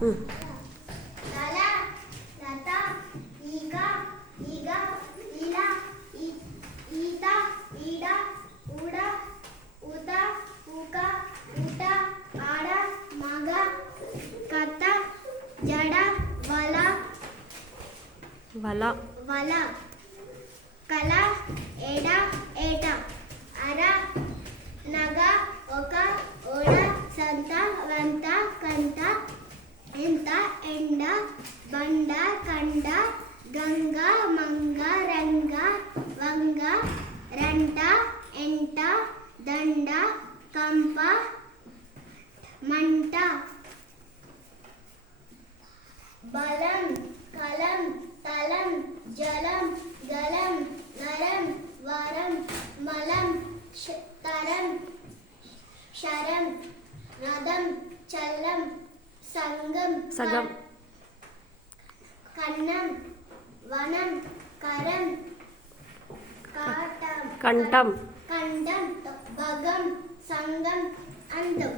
లల లత ఈగ ఈగ ఈల ఈత ఈడ ఊడ ఊత ఊక ఊట ఆడ మగ కథ జడ వల వల వల కల ఎడ ఏట అర నగ ఒక ఓడ సంత వంత కంత ఎంత ఎండ బండ కండ గంగ మంగ రంగ వంగ రంట ఎంట దండ కంప మంట బలం కలం తలం జలం గలం నరం వరం మలం తరం శరం రథం చల్లం సంగం సగం కన్నం వనం కరం కాటం కంఠం కంఠం భగం సంగం అందం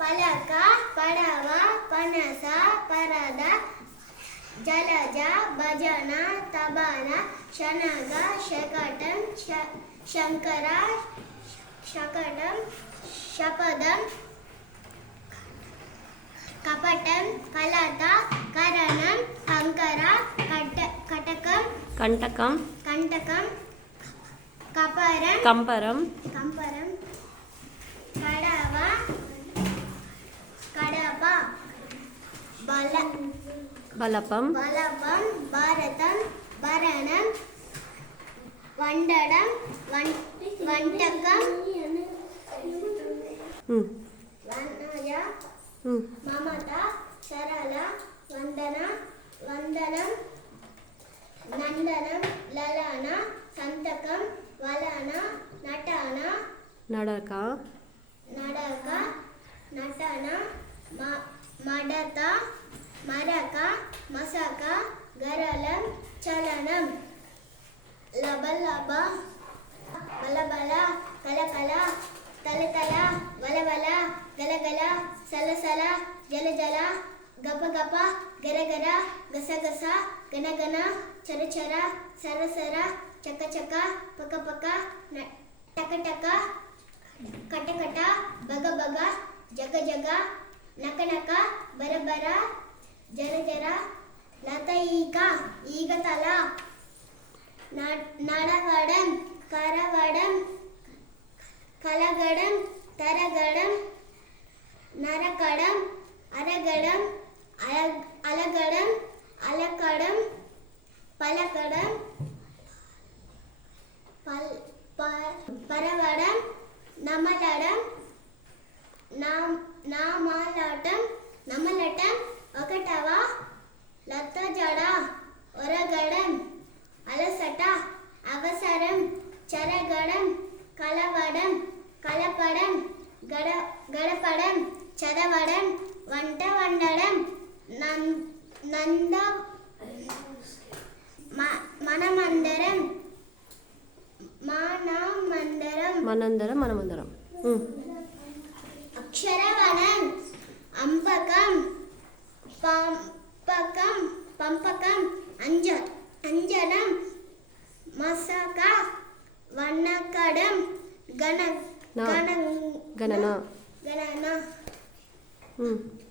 పలక పడవ పనస పరద జలజ భజన తబన శనగ శకటం శంకర శకటం శపదం కపటం కలత కరణం కంకర కటకం కంటకం కంటకం కపరం కంపరం కంపరం కడవ కడప బలపం బలపం భారతం భరణం వండడం వంటకం వనయ మమత సరళ వందన వందనం నందనం లలన సంతకం వలన నటన నడక నడక నటన మడత మరక మసక గరళం చలనం లబలబ బలబల కలకల తలతల వలవల గలగల సలసల జలజల గపగప గరగర గసగస గనగన చరచర సరసర చకచక పకపక టకటక కటకట బగబగ జగజగ నకనక బరబర జరజర లత ఈగ తల నడవడం కరవడం కలగడం తరగడం నరకడం అరగడం అలగడం అలకడం పలకడం పరవడం నమలడం నామలటం నమలటం ఒకటవ లత జడ ఒరగడం అలసట అవసరం చెరగడం కలవడం కలపడం గడపడం చదవడం వంట వండడం నంద మనమందరం మనమందరం అక్షరవనం అంపకం పంపకం అంజనం మసక వనకడం గణన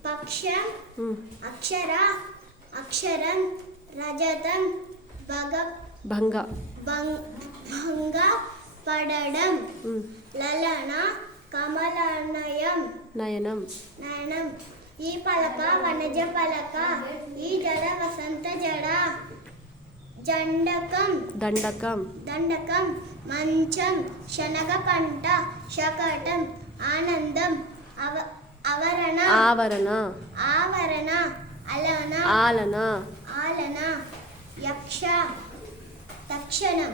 పక్షం అక్షరం రజతం భంగ పడడం లలన కమలనయం నయనం ఈ పలక వనజ పలక ఈ జడ వసంత జడ దండకం మంచం శనగ పంట శకటం ఆనందం ఆవరణ ఆలన యక్ష తక్షణం